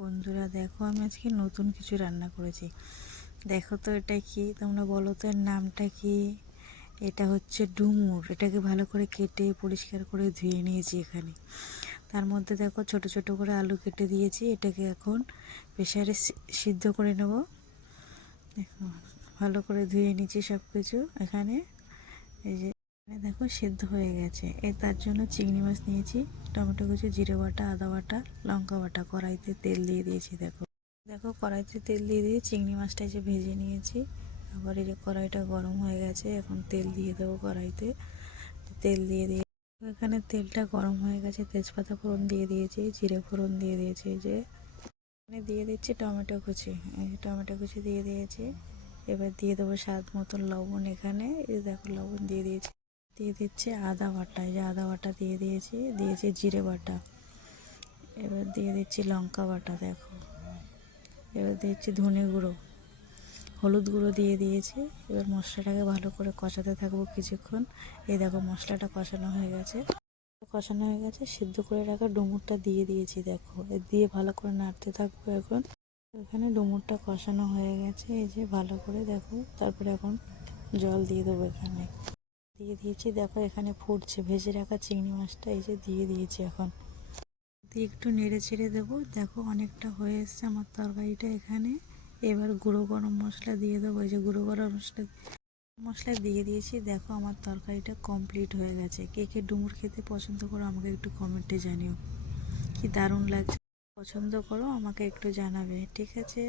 বন্ধুরা দেখো, আমি আজকে নতুন কিছু রান্না করেছি। দেখো তো এটা কি, তোমরা বলো তো এর নামটা কি। এটা হচ্ছে ডুমুর। এটাকে ভালো করে কেটে পরিষ্কার করে ধুয়ে নিয়েছি এখানে। তার মধ্যে দেখো ছোট ছোট করে আলু কেটে দিয়েছি। এটাকে এখন প্রেসারে সিদ্ধ করে নেব। দেখো ভালো করে ধুয়ে নিয়েছি সব কিছু এখানে। এই যে দেখো সিদ্ধ হয়ে গেছে। তার জন্য চিংড়ি মাছ নিয়েছি, টমেটো কুচি, জিরে বাটা, আদা বাটা, লঙ্কা বাটা। কড়াইতে তেল দিয়ে দিয়েছি। দেখো দেখো কড়াইতে তেল দিয়ে দিয়ে চিংড়ি মাছটা যে ভেজে নিয়েছি। আবার এই যে কড়াইটা গরম হয়ে গেছে, এখন তেল দিয়ে দেবো কড়াইতে। তেল দিয়ে এখানে তেলটা গরম হয়ে গেছে, তেজপাতা ফোড়ন দিয়ে দিয়েছি, জিরে ফোড়ন দিয়ে দিয়েছি। যে এখানে দিয়ে দিচ্ছি টমেটো কুচি। টমেটো কুচি দিয়ে দিয়েছি। এবার দিয়ে দেবো স্বাদ মতন লবণ। এখানে এই দেখো লবণ দিয়ে দিয়েছি। দিয়ে দিচ্ছি আদা বাটা। এই যে আদা বাটা দিয়ে দিয়েছি জিরে বাটা। এবার দিয়ে দিচ্ছি লঙ্কা বাটা। দেখো এবার দিচ্ছি ধনে গুঁড়ো, হলুদ গুঁড়ো দিয়ে দিয়েছি। এবার মশলাটাকে ভালো করে কষাতে থাকবো কিছুক্ষণ। এই দেখো মশলাটা কষানো হয়ে গেছে। সিদ্ধ করে রাখা ডুমুরটা দিয়ে দিয়েছি। দেখো দিয়ে ভালো করে নাড়তে থাকবো এখন। এখানে ডুমুরটা কষানো হয়ে গেছে, এই যে ভালো করে দেখো। তারপরে এখন জল দিয়ে দেবো। এখানে দিয়ে দিয়েছি। দেখো এখানে ফুটছে। ভেজে রাখা চিংড়ি মাছটা এই যে দিয়ে দিয়েছি। এখন দিয়ে একটু নেড়ে ছেড়ে দেবো। দেখো অনেকটা হয়ে এসছে আমার তরকারিটা এখানে। এবার গুঁড়ো গরম মশলা দিয়ে দেবো। এই যে গুঁড়ো গরম মশলা দিয়ে দিয়েছি। দেখো আমার তরকারিটা কমপ্লিট হয়ে গেছে। কে কে ডুমুর খেতে পছন্দ করো আমাকে একটু কমেন্টে জানিও। কি দারুণ লাগছে। পছন্দ করো আমাকে একটু জানাবে, ঠিক আছে।